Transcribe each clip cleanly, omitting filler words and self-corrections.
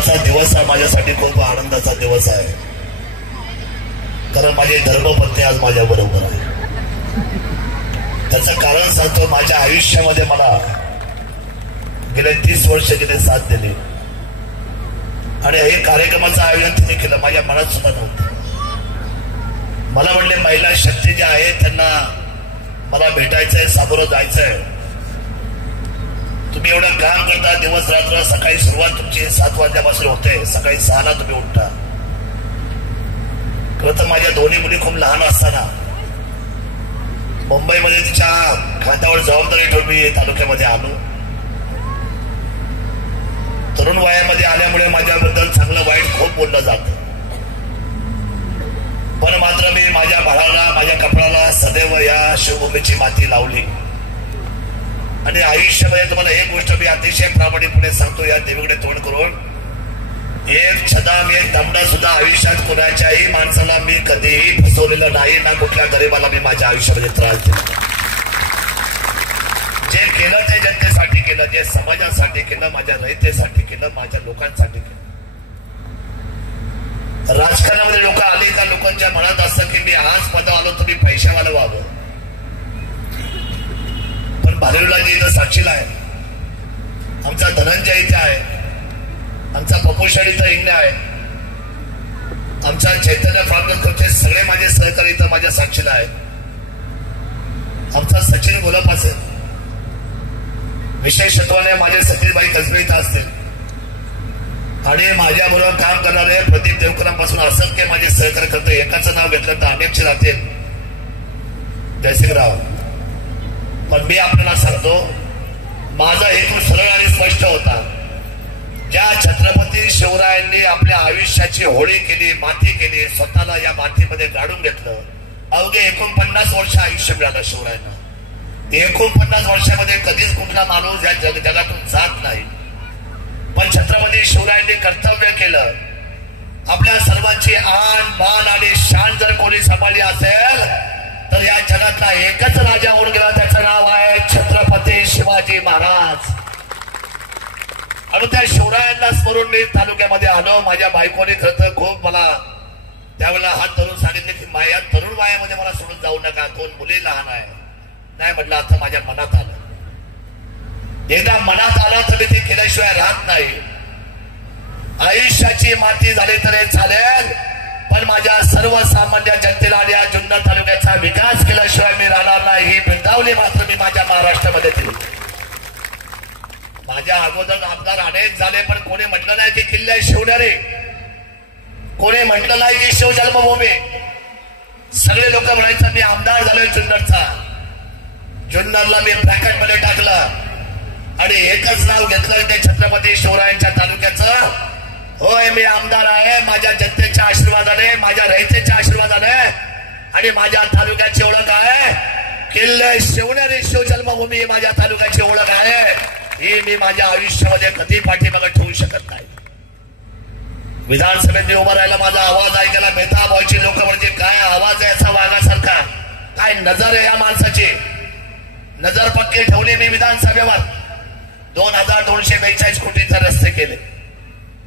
आजचा दिवस हा माझ्यासाठी खूप आनंदाचा दिवस आहे, कारण माझी धर्मपत्नी आज माझ्या बरोबर आहे. त्याचं कारण सांगतो, माझ्या आयुष्यामध्ये मला गेले 30 वर्ष तिने साथ दिली आणि हे कार्यक्रमाचं आयोजन तिने केलं. माझ्या मनात सुद्धा नव्हतं. मला म्हणले महिला शक्ती ज्या आहेत त्यांना मला भेटायचंय, सामोरं जायचंय. तुम्ही एवढं काम करता दिवस रात्र. सकाळी सुरुवात तुमची 7 वाजल्यापासून होते, सकाळी 6ला तुम्ही उठता. खरं तर माझ्या दोन्ही मुली खूप लहान असताना मुंबईमध्ये तिच्या खांद्यावर जबाबदारी ठेवून मी तालुक्यामध्ये आलो. तरुण वयामध्ये आल्यामुळे माझ्याबद्दल चांगलं वाईट खूप बोललं जातं, पण मात्र मी माझ्या बाळाला, माझ्या कपडाला सदैव या शिवभूमीची माती लावली. आणि आयुष्यामध्ये तुम्हाला एक गोष्ट मी अतिशय प्रामाणिकपणे सांगतो, या देवीकडे तोंड करून, एक छदाम, एक दमडा सुद्धा आयुष्यात कोणाच्याही माणसाला मी कधीही फसवलेलं नाही, ना कुठल्या गरीबाला मी माझ्या आयुष्यामध्ये त्रास दिला. जे केलं ते जनतेसाठी केलं, जे समाजासाठी केलं, माझ्या रयतेसाठी केलं, माझ्या लोकांसाठी केलं. राजकारणामध्ये लोक आले का लोकांच्या मनात असतं की मी आज पदावर आलो तुम्ही पैशावाला व्हावं. पण भालेवलाजी इथं साक्षीला आहे, आमचा धनंजय इथे आहे, आमचा पपुषण इथं इंगणे आहे, आमचा चैतन्य फार्मचे सगळे माझे सहकारी इथं माझ्या साक्षीला आहे, आमचा सचिन गोलप असेल, विशेषत्वाने माझे सतीशबाई कसबे इथं असतील, आणि माझ्याबरोबर काम करणारे प्रदीप देवकरांपासून असंख्य माझे सहकार्य करतो. एकाचं नाव घेतलं तर अनेकचे राहतील, जयसिंगराव. पण मी आपल्याला सांगतो, माझा हेतू सरळ आणि स्पष्ट होता. ज्या छत्रपती शिवरायांनी आपल्या आयुष्याची होळी केली, माती केली, स्वतःला या मातीमध्ये गाडून घेतलं. अवघे 49 वर्ष आयुष्य मिळालं शिवरायांना. 49 वर्षामध्ये कधीच कुठला माणूस या जगातून जात नाही, पण छत्रपती शिवरायांनी कर्तव्य केलं. आपल्या सर्वांची आन बाण आणि शान जर कोणी सांभाळली असेल तर या जगातला एकच राजा होऊन गेला, त्याचं नाव आहे छत्रपती शिवाजी महाराज. आणि त्या शिवरायांना स्मरून मी तालुक्यामध्ये आलो. माझ्या बायकोने खरं तर खूप मला त्यावेळेला हात धरून सांगितले की या तरुण वयामध्ये मला सोडून जाऊ नका, 2 मुली लहान आहे. नाही म्हटलं, आता माझ्या मनात आलं. एकदा मनात आलं तर मी ते केल्याशिवाय राहत नाही. आयुष्याची माती झाली तरी चालेल, पण माझ्या सर्वसामान्य जनतेला आणि या जुन्नर तालुक्याचा विकास केल्याशिवाय मी राहणार नाही. ही बिंदावली मात्र मी माझ्या महाराष्ट्रामध्ये दिली. माझ्या अगोदर आमदार अनेक झाले, पण कोणी म्हटलं नाही की किल्ले शिवणारे, कोणी म्हटलं नाही की शिवजन्मभूमी. सगळे लोक म्हणायचं मी आमदार झालोय जुन्नरचा. जुन्नरला मी ब्रॅकेटमध्ये टाकलं आणि एकच नाव घेतलं ते छत्रपती शिवरायांच्या तालुक्याचं. होय, मी आमदार आहे माझ्या जनतेच्या आशीर्वादाने, माझ्या रयतेच्या आशीर्वादाने, आणि माझ्या तालुक्याची ओळख आहे किल्ले शिवणारी शिवजन्मभूमी. माझ्या तालुक्याची ओळख आहे, ही मी माझ्या आयुष्यामध्ये कधी पाठीमागे ठेवू शकत नाही. विधानसभेत उभा राहायला माझा आवाज ऐकायला मेहता भाऊची लोक म्हणजे काय आवाज आहे याचा वाघासारखा, काय नजर आहे या माणसाची. नजर पक्की ठेवली मी विधानसभेवर. 2242 कोटीचे रस्ते केले.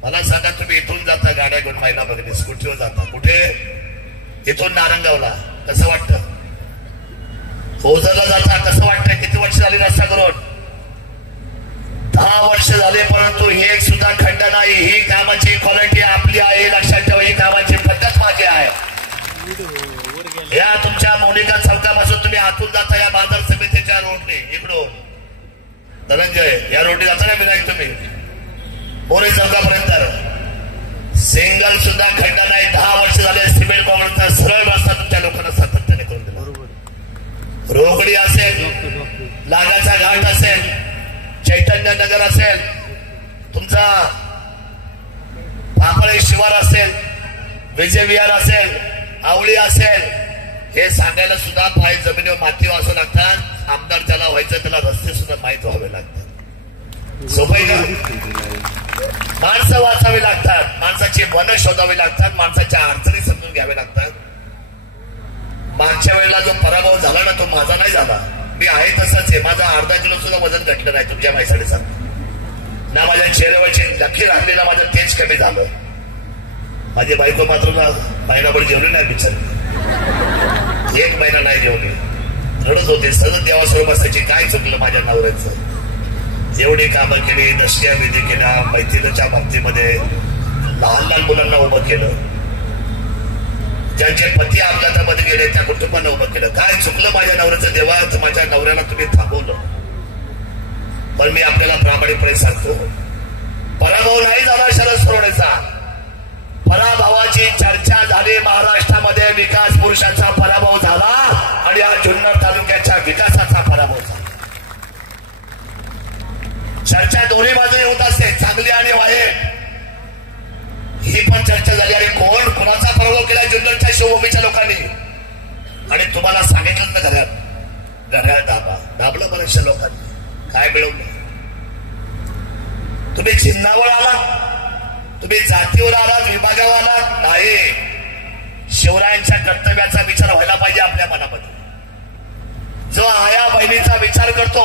मला सांगा, तुम्ही इथून जाता गाड्या घेऊन महिला बघणे, स्कूटीवर जाता कुठे? इथून नारंगावला. कसं वाटतं? ओझरला जाता कसं वाटतंय? किती वर्ष झाली रस्ता करून? 10 वर्ष झाले, परंतु ही एक सुद्धा खंड नाही. ही कामाची क्वालिटी आपली आहे, लक्षात ठेवा. ही कामाची पद्धत माझी आहे. या तुमच्या मोनिका चौकापासून तुम्ही आतून जाता या बाजार समितीच्या रोडने, इकडून धनंजय या रोडने जाता ना विनायक, तुम्ही मोरे चौकापर्यंत सिंगल सुद्धा खंड नाही. 10 वर्ष झाले सिमेंट कॉन्क्रीटचा सरळ रस्ता तुमच्या लोकांना सातत्याने करून दिला. रोकडी असेल, लागाचा घाट असेल, चैतन्य नगर असेल, तुमचा पापळे शिवार असेल, विजय विहार असेल, आवळी असेल, हे सांगायला सुद्धा पाय जमिनीवर माती वाचू लागतात. आमदार ज्याला व्हायचं त्याला रस्ते सुद्धा माहीत व्हावे लागतात. सोपं का? माणसं वाचावी लागतात, माणसाची मनं शोधावी लागतात, माणसाच्या अडचणी समजून घ्यावे लागतात. मागच्या वेळेला जो पराभव झाला ना तो माझा नाही झाला. मी आहे तसंच आहे. माझा अर्धा किलो सुद्धा वजन घटलं नाही. तुमच्या माहितीसाठी सांगतो, ना माझ्या चेहऱ्यावरची नक्की राहिलेला माझं तेज कमी झालं. माझी बायको मात्र ना महिनाभर जेवली नाही बिचारी, 1 महिना नाही जेवली, रडत होते. सतत देवासमोर बसायची, काय चुकलं माझ्या नवऱ्याचं. एवढी कामं केली, दशक्या विधी केल्या, मैत्रिणीच्या बाबतीमध्ये लहान लहान मुलांना उभं केलं, ज्यांचे पती अपघातामध्ये गेले त्या कुटुंबांना उभं केलं. काय चुकलं माझ्या नवऱ्याचं देवा, माझ्या नवऱ्याला तुम्ही थांबवलं. पण मी आपल्याला प्रामाणिकपणे सांगतो, पराभव नाही झाला शरद सोनवणेचा. पराभवाची चर्चा झाली महाराष्ट्रामध्ये, विकास पुरुषांचा पराभव झाला आणि या जुन्नर तालुक्याच्या विकासाचा पराभव झाला. चर्चा दोन्ही बाजूने होत असते, चांगली आणि वाईट. ही पण चर्चा झाली आणि कोण कोणाचा पराभव केला जुन्नरच्या शिवभूमीच्या लोकांनी. आणि तुम्हाला सांगितलं ना घड्याळ दाबलं बऱ्याचशा लोकांनी. काय मिळवलं? तुम्ही चिन्हावर आलात, तुम्ही जातीवर आलात, विभागावर आलात नाही. शिवरायांच्या कर्तव्याचा विचार व्हायला पाहिजे आपल्या मनामध्ये. जो आया बहिणीचा विचार करतो,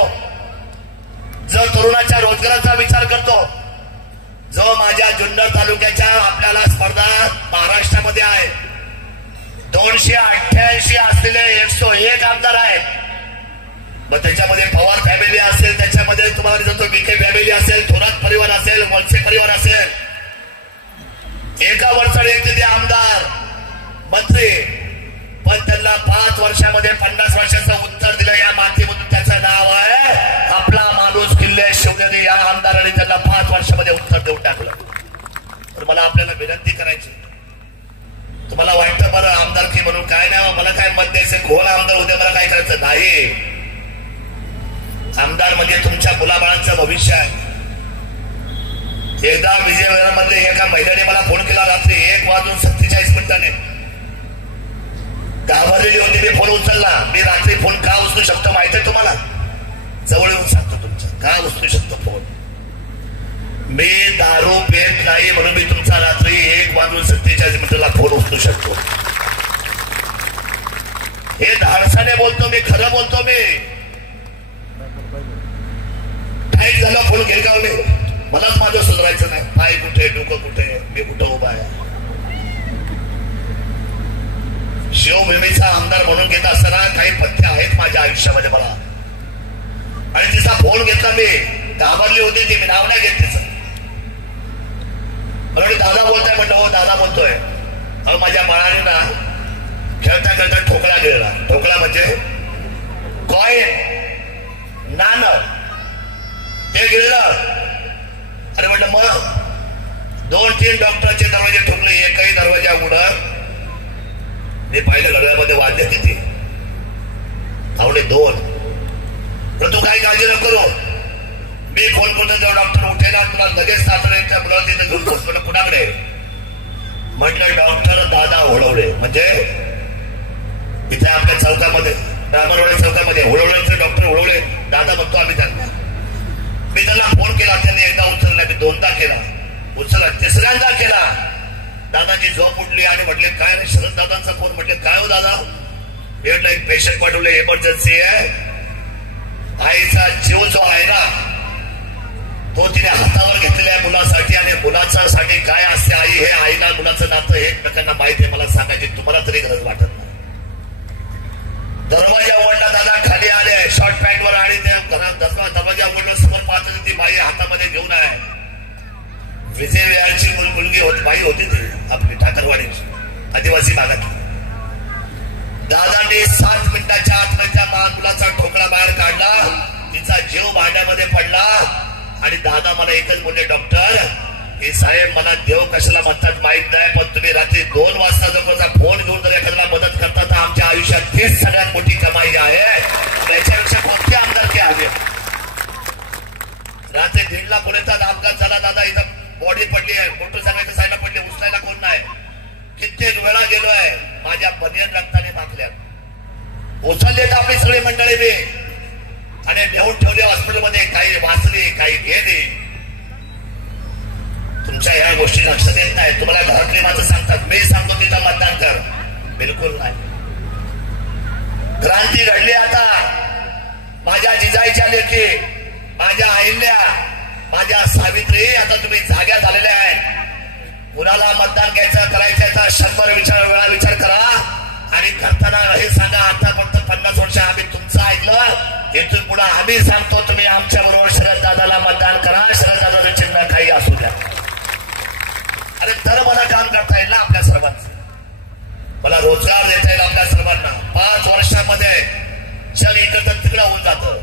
जो तरुणाच्या रोजगाराचा विचार करतो, जो माझ्या जुन्नर तालुक्याच्या आपल्याला स्पर्धा महाराष्ट्रामध्ये आहे, 288 असलेले 101 आमदार आहेत. मग त्याच्यामध्ये पवार फॅमिली असेल, त्याच्यामध्ये तुम्हाला जातो बीके फॅमिली असेल, थोरात परिवार असेल, वळसे परिवार असेल. एका वर्षात एक ते आमदार मंत्री, पण त्यांना 5 वर्षामध्ये 50 वर्षाचं उत्तर दिलं. या मातीमधून त्याचं नाव आहे आपला माणूस किल्ले शिवनेरी. या आमदारांनी त्यांना 5 वर्षामध्ये उत्तर देऊन टाकलं. तर मला आपल्याला विनंती करायची, तुम्हाला वाटतं बरं आमदारकी म्हणून काय नाही, मला काय मत द्यायचं, कोण आमदार उद्या मला काय करायचं नाही. आमदार म्हणजे तुमच्या मुलाबाळांचं भविष्य आहे. एकदा विजयवाड्यामधले एका महिलेने मला फोन केला रात्री 1:47 घाबरलेली होती. मी फोन उचलला. मी रात्री फोन का उचलू शकतो माहिती आहे तुम्हाला? जवळ येऊन सांगतो तुमच्या का उचलू शकतो फोन. मी दारू पेत नाही म्हणून मी तुमचा रात्री 1:47 फोन उचलू शकतो. हे धाडसाने बोलतो मी, खरं बोलतो मी. टाईट झालं फोन घेईल का मी? मलाच माझं सुधारायचं नाही. पाय कुठे, डोकं कुठे, मी कुठं उभा आहे. शिवभूमीचा आमदार म्हणून घेत असताना काही पथ्य आहेत माझ्या आयुष्यामध्ये मला. आणि तिचा फोन घेतला मी, घाबरली होती ती, मी नाव नाही घेत तिचं. दादा बोलताय म्हणलं, हो दादा बोलतोय. अहो माझ्या बाळाने ना खेळता खेळता ठोकळा गिळला. ठोकळा म्हणजे कॉइन, नाणं, ते गिळलं. अरे म्हटलं मग 2-3 डॉक्टरचे दरवाजे ठोकले, एकही दरवाजा उघडत. मी पाहिलं घड्याळामध्ये वाजले किती, आवडे 2. पण तू काही काळजी नको करू. मी फोन करतो जेव्हा डॉक्टर उठेला तुला लगेच तातडीच्या मुलाला तिथे घेऊन पोहोचलो. कुणाकडे? म्हटलं डॉक्टर दादा होळवळे. म्हणजे इथे आपल्या चौकामध्ये, ब्राह्मणवाडी चौकामध्ये होळवळेचे डॉक्टर होळवळे दादा बघतो आम्ही त्यांना. मी त्यांना फोन केला, त्यांनी एकदा उचलला, मी 2दा केला, उचलला, 3ऱ्यांदा केला. दादाची झोप उठली आणि म्हटले काय रे शरद दादांचा फोन. म्हटले काय हो दादा? म्हटलं एक पेशंट पाठवले, इमर्जन्सी आहे. आईचा जीव जो आहे ना तो तिने हातावर घेतलेल्या मुलासाठी, आणि मुलाच्या साठी काय असते आई, हे आईला मुलाचं नातं हे एकमेकांना माहिती आहे. मला सांगायची तुम्हाला तरी गरज वाटत नाही. दरवाजा उघडला, दादा खाली आले शॉर्ट पॅन्ट वर, आणि त्या घरात दरवाजा उघडला, समोर पाहतो ती बाई हातामध्ये घेऊन आहे. विजय विहारची मुलगी होती, बाई होती ती आपली ठाकरवाडीची, आदिवासी भागात. दादांनी 7 मिनिटाच्या आत त्यांच्या मुलाचा ठोकळा बाहेर काढला, तिचा जीव भांड्यामध्ये पडला. आणि दादा मला एकच बोलले, डॉक्टर हे साहेब मला देव कशाला म्हणतात माहित नाही, पण तुम्ही रात्री 2 वाजता जर कोणाचा फोन घेऊन जर एखाद्याला मदत करता तर आमच्या आयुष्यात तीच सगळ्यात मोठी कमाई आहे. त्याच्यापेक्षा कोणती आमदारकी आहे? रात्री 1:30 पुण्याचा अपघात झाला दादा, इथं बॉडी पडली आहे, मोटरसायकलच्या साईडला पडली, उचलायला कोण नाही. कित्येक वेळा गेलोय, माझ्या बनियन रक्ताने माखल्या, उचलले आपली सगळी मंडळी मी, आणि नेऊन ठेवले हॉस्पिटलमध्ये. काही वाचली, काही गेली. तुमच्या ह्या गोष्टी लक्षात येत नाही. तुम्हाला घरातले माझं सांगतात, मी सांगतो तिथं मतदान कर, बिलकुल नाही. क्रांती घडली आता. माझ्या जिजाईच्या लेकी, माझ्या अहिल्या माझ्या सावित्री, आता तुम्ही जाग्या झालेल्या आहे. कुणाला मतदान घ्यायचं करायचं तर 100 वेळा विचार करा आणि करताना हे सांगा, आतापर्यंत 50 वर्ष आम्ही तुमचं ऐकलं, इथून पुढे आम्ही सांगतो तुम्ही आमच्या बरोबर शरददादाला मतदान करा. शरददादाचं चिन्ह काही असू द्या. अरे तर मला काम करता येईल ना आपल्या सर्वांचं, मला रोजगार देता येईल आपल्या सर्वांना. 5 वर्षामध्ये चल इकडं तिकडं होऊन जातं.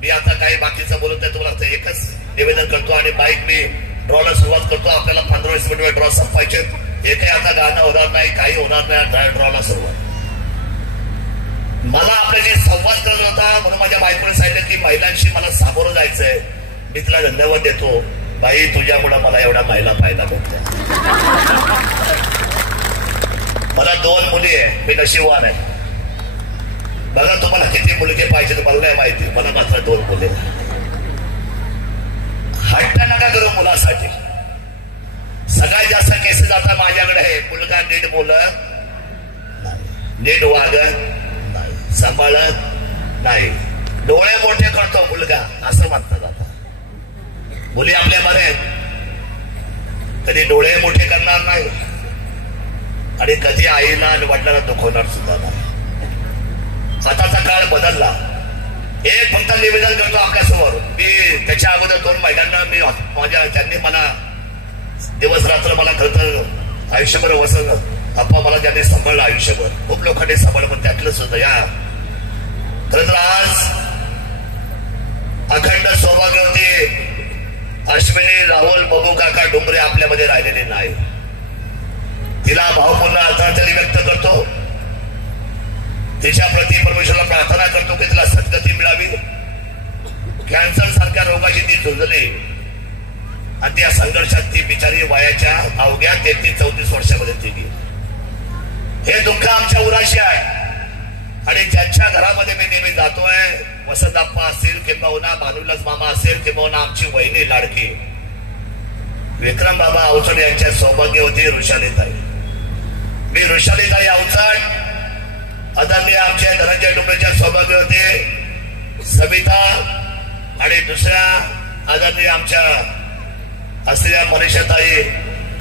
मी आता काही बाकीचं बोलत नाही, तुम्हाला एकच निवेदन करतो आणि बाईक मी ड्रॉला सुरुवात करतो. आपल्याला 15-20 मिनिट ड्रॉ संपायचे. हे काही आता गाणं होणार नाही, काही होणार नाही. ड्रॉला सुरुवात. मला आपल्याशी संवाद करत होता म्हणून माझ्या बायकोने सांगितलं की महिलांशी मला सामोरं जायचंय. मी तिला धन्यवाद देतो. बाई, तुझ्यामुळे मला एवढ्या महिला पाहायला भेटल्या. मला 2 मुली आहे, मी नशीबवान आहे. बघा तुम्हाला किती मुलगे पाहिजे तुम्हाला नाही माहिती, मला मात्र 2 मुले. हट्ट नका करू मुलासाठी. सगळ्यात जास्त केसेस आता माझ्याकडे आहे. मुलगा नीट बोलत नाही, नीट वागत नाही, सांभाळत नाही, डोळे मोठे करतो मुलगा असं म्हणतात. आता मुली आपल्यामध्ये कधी डोळे मोठे करणार नाही आणि कधी आईला आणि वडिलांना दुखवणार सुद्धा नाही. आताचा काळ बदलला. एक फक्त निवेदन करतो आपल्यासमोर. मी त्याच्या अगोदर 2 महिलांना मी माझ्या ज्यांनी मला दिवस रात्र मला खरं तर आयुष्यभर वसवलं, अप्पा मला ज्यांनी सांभाळलं आयुष्यभर, खूप लोकांनी सांभाळलं, पण त्यातलं सुद्धा या खरं तर आज अखंड सौभाग्यवती अश्विनी राहुल बबू काका डोंगरे आपल्यामध्ये राहिलेले नाही. तिला भावपूर्ण आदरांजली व्यक्त करतो. तिच्या प्रति परमेश्वराला प्रार्थना करतो की तिला सद्गती मिळावी. कॅन्सर सारख्या रोगाची ती झुंजली आणि त्या संघर्षात ती बिचारी वयाच्या अवघ्या 33-34 वर्षामध्ये ती गेली. हे दुःख आमच्या उराशी आहे आणि ज्यांच्या घरामध्ये मी नेहमी जातोय, वसंतप्पा असतील किंबहुना भानुलास मामा असेल किंबहुना आमची वहिनी लाडकी विक्रम बाबा अवचड यांच्या सौभाग्यवती ऋषालीताई. मी ऋषालीताई अवचड, आदरणीय आमच्या धनंजय डोंगरेच्या सौभाग्यवती सविता आणि दुसऱ्या आदरणीय आमच्या असलेल्या मनीषाताई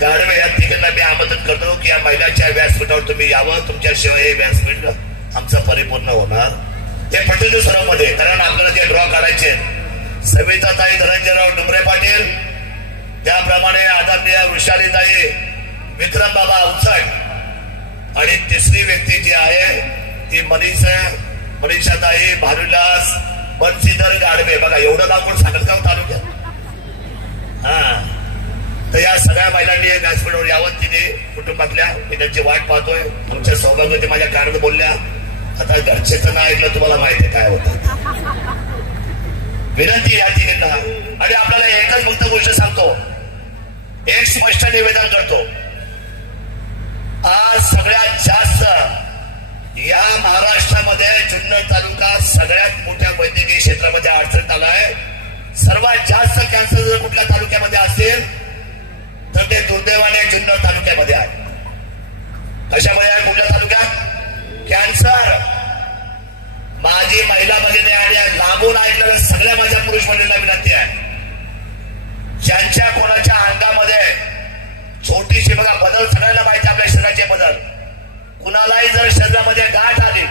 गाडवे या तिघांना मी आमंत्रित करतो की या महिलांच्या व्यासपीठावर तुम्ही यावं. तुमच्याशिवाय हे व्यासपीठ आमचं परिपूर्ण होणार. ते प्रतिनिधी सरामध्ये कारण आपल्याला जे ड्रॉ काढायचे सविताताई धनंजयराव डोंगरे पाटील, त्याप्रमाणे आदरणीय वृषालीताई विक्रम बाबा अवचड आणि तिसरी व्यक्ती जी आहे ती मनीषाताई भानुलास बंसीधर गाडवे. बघा एवढं नाव कोण सांगत का तालुक्यात? तर या सगळ्या महिलांनी व्यासपीठावर यावं. तिने कुटुंबातल्या मी त्यांची वाट पाहतोय. आमच्या सौभाग्यवती माझ्या कानात बोलल्या. आता घरचे तर नाही ऐकलं, तुम्हाला माहिती काय होतं. विनंती या तिघींना आणि आपल्याला एकच फक्त गोष्ट सांगतो, एक स्पष्ट निवेदन करतो. आज सगळ्यात जास्त या महाराष्ट्रामध्ये जुन्नर तालुका सगळ्यात मोठ्या वैद्यकीय क्षेत्रामध्ये अडचणीत आला आहे. सर्वात जास्त कॅन्सर जर कुठल्या तालुक्यामध्ये असेल तर ते दुर्दैवाने जुन्नर तालुक्यामध्ये आहे. कशामध्ये आहे? कुठल्या तालुक्यात? कॅन्सर. माझी महिला भगिनी आणि लांबून ऐकणाऱ्या सगळ्या माझ्या पुरुष मंडळींना विनंती आहे, ज्यांच्या कोणाच्या अंगामध्ये छोटीशी बघा बदल सगळ्यांना माहिती आपल्या शरीराचे बदल, कुणालाही जर शरीरामध्ये गाठ आली,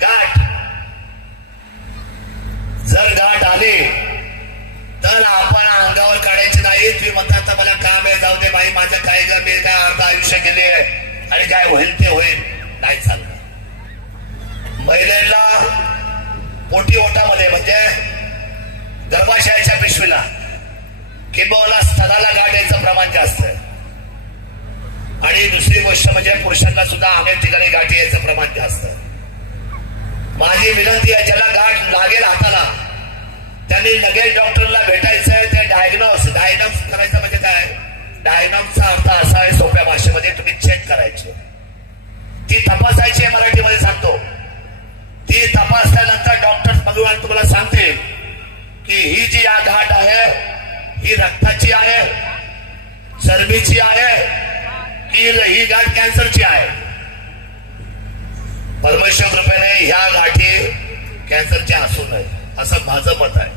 गाठ आली तर आपण अंगावर काढायची नाही. तुम्ही म्हणतात मला काम आहे, जाऊ दे बाई, माझं काय मी काय अर्ध आयुष्य गेले आहे आणि काय होईल ते होईल, नाही चाललं. महिलेला पोटी ओटामध्ये म्हणजे गर्भाशयाच्या पिशवीला किंवा स्तनाला गाठ यायचं प्रमाण जास्त आहे. आणि दुसरी गोष्ट म्हणजे पुरुषांना सुद्धा अनेक ठिकाणी गाठी यायचं प्रमाण जास्त आहे. माझी विनंती आहे, ज्याला गाठ लागेल हाताला त्यांनी लगेच डॉक्टरला भेटायचंय. ते डायग्नोस करायचं म्हणजे काय? डायग्नोसचा अर्थ असा आहे सोप्या भाषेमध्ये, तुम्ही चेक करायचे, ती तपासायची आहे. मराठीमध्ये सांगतो, ती तपासल्यानंतर डॉक्टर भगवान तुम्हाला सांगते की ही जी या गाठ आहे ही रक्ताची आहे, चरबीची आहे की ही गाठ कॅन्सरची आहे. परमेश्वर कृपेने ह्या गाठी कॅन्सरच्या असू नये असं माझं मत आहे.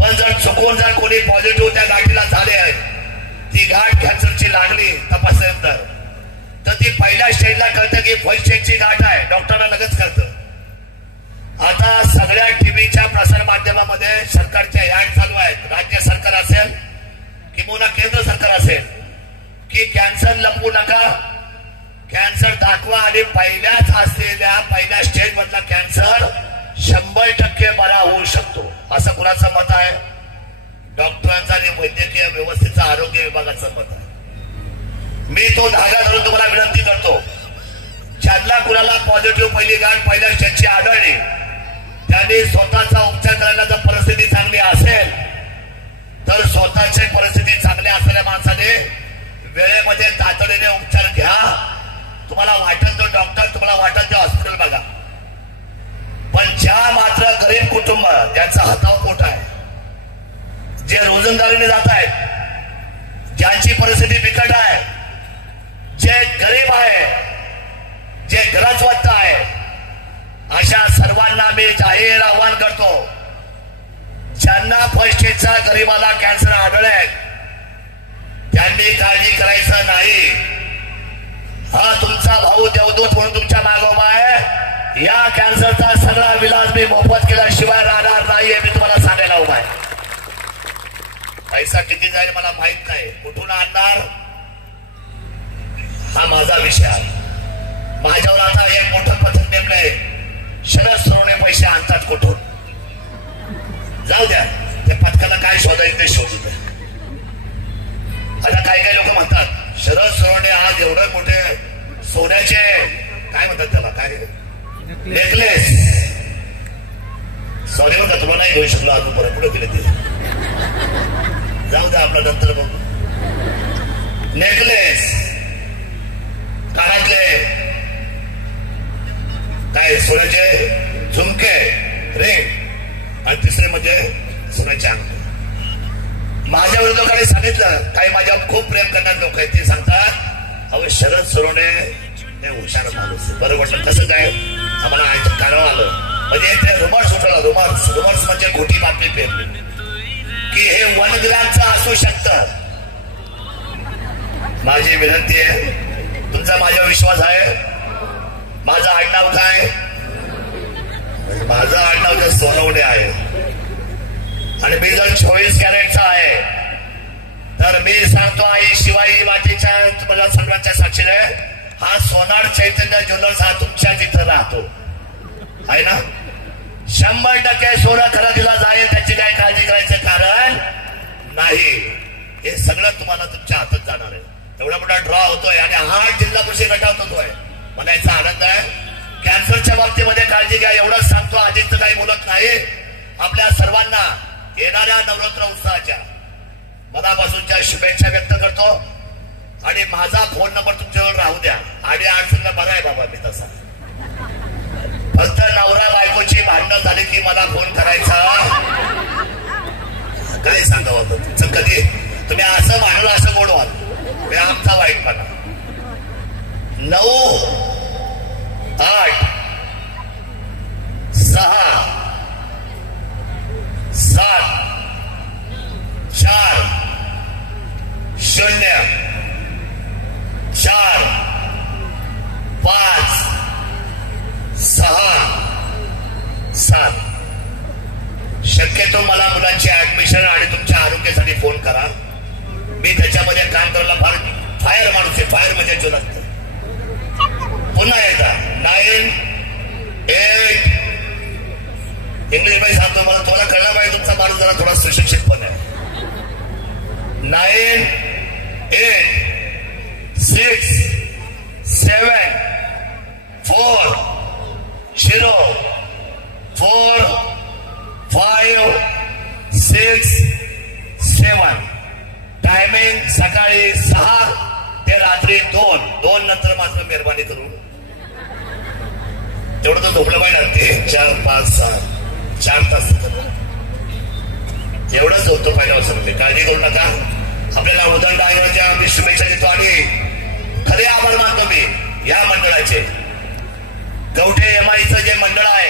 पण जर चुकून जर कोणी पॉझिटिव्ह त्या गाठीला झाले आहे, ती गाठ कॅन्सरची लागली तपासल्यानंतर, तर ती पहिल्या स्टेजला कळतं की फर्स्ट स्टेजची गाठ आहे, डॉक्टरला लगेच कळतं. आता सगळ्या टीव्हीच्या प्रसार माध्यमामध्ये सरकारच्या ॲड चालू आहेत, राज्य सरकार असेल किंवा केंद्र सरकार असेल, की कॅन्सर लपवू नका, कॅन्सर दाखवा आणि पहिल्याच असलेल्या पहिल्या स्टेज मधला कॅन्सर 100% बरा होऊ शकतो, असं कुणाचं मत आहे? डॉक्टरांचा आणि वैद्यकीय व्यवस्थेचा आरोग्य विभागाचं मत आहे. मी तो धागा धरून तुम्हाला विनंती करतो, ज्यांना कुणाला पॉझिटिव्ह पहिली गाठ पहिल्या स्टेजची आढळली, त्यांनी स्वतःचा उपचार करायला जर परिस्थिती चांगली असेल तर स्वतःची परिस्थिती चांगली असलेल्या माणसाने वेळेमध्ये तातडीने उपचार घ्या. तुम्हाला वाटत तो डॉक्टर, तुम्हाला वाटत ते हॉस्पिटल बघा. पण ज्या मात्र गरीब कुटुंब ज्यांचा हातावर पोट आहे, जे रोजंदारीने जात आहेत, ज्यांची परिस्थिती बिकट आहे, जे गरीब आहे, जे गरजवंत आहे, अशा सर्वांना मी जाहीर आवाहन करतो, ज्यांना फर्स्ट स्टेजचा गरीबाला कॅन्सर आढळले त्यांनी काळजी करायचं नाही. हा तुमचा भाऊ देवदूत म्हणून तुमच्या मागे उभा आहे. या कॅन्सरचा सगळा विलास मी मोफत केल्याशिवाय राहणार नाही, मी तुम्हाला सांगायला उभा आहे. पैसा किती जाईल मला माहित नाही, कुठून आणणार हा माझा विषय आहे. माझ्यावर आता एक मोठं पथक नेमलंय, शरद सोनवणे पैसे आणतात कुठून. जाऊ द्या, त्या पथकाला काय शोधायचं ते शोधू द्या. आता काही लोक म्हणतात शरद सोनवणे आज एवढे मोठे सोन्याचे काय म्हणतात त्याला, काय नेकलेस, सॉरी म्हणतात तुला नाही घेऊ शकलो अजून, बरं पुढे गेले ते, जाऊ द्या आपला नंतर बघू. नेकलेस, कानातले काय सोन्याचे झुमके, रिंग, आणि तिसरे म्हणजे सोन्याचे अंगठी. माझ्या विरोधकांनी सांगितलं, काही माझ्यावर खूप प्रेम करणारे लोक आहेत, ते सांगतात अहो शरद सोनवणे हुशार माणूस. बरं वाटलं कसं काय, आम्हाला ऐकून काढावं आलं, म्हणजे ते रुमार्स उठवला. रुमार्स म्हणजे खोटी बातमी पेरली की हे 1 ग्रॅमचं असू शकतं. माझी विनंती आहे, तुमचा माझ्यावर विश्वास आहे? माझं आडनाव काय? माझं आडनाव तर सोनवणे आहे आणि मी जर 24 कॅरेटचा आहे तर मी सांगतो आई शिवाई मातेच्या तुम्हाला सर्वांच्या साक्षीने हा सोनार चैतन्य ज्वेलर्स हा तुमच्या तिथं राहतो आहे ना. 100% सोनं खरं दिला जाईल, त्याची काय काळजी करायचं कारण नाही. हे सगळं तुम्हाला तुमच्या हातात जाणार आहे. एवढा मोठा ड्रॉ होतोय आणि हा जिल्हा परिषद गटात होतोय, मला याचा आनंद आहे. कॅन्सरच्या बाबतीमध्ये काळजी घ्या एवढंच सांगतो, आधीच काही बोलत नाही. आपल्या सर्वांना येणाऱ्या नवरात्र उत्सवाच्या मनापासूनच्या शुभेच्छा व्यक्त करतो आणि माझा फोन नंबर तुमच्यावर राहू द्या. आणि अडचणला बरा आहे बाबा मी तसा, फक्त नवरा बायकोची भांडणं झाली की मला फोन करायचा. काय सांगावं तुमचं, कधी तुम्ही असं म्हणलं असं बोलवाल, हे आमचा वाईटपणा. 9, 8, 6, 7, 4, 0, 4, 5, 6, 7. शक्यतो मला मुलांची ऍडमिशन आणि तुमच्या आरोग्यासाठी फोन करा. मी त्याच्यामध्ये काम करायला फार फायर माणूस आहे. फायर म्हणजे ज्वलंत. पुन्हा एकदा 9, 8 इंग्लिश मध्ये सांगतो, मला थोडा कळलं पाहिजे तुमचा माणूस जरा थोडा सुशिक्षित पण आहे. 9, 8, 6, 7, 4, 0, 4, 5, 6, 7. टायमिंग सकाळी 6 ते रात्री 2 नंतर मात्र मेहरबानी करू. तेवढं तर झोपलं पाहिजे. 3, 4, 5, 6, 4 तास एवढंच होतं पाहिजे असं. काळजी करू नका. आपल्याला उदंड आयोगाच्या मी शुभेच्छा देतो आणि खरे आभार मानतो मी या मंडळाचे. कवठे एमआयचं जे मंडळ आहे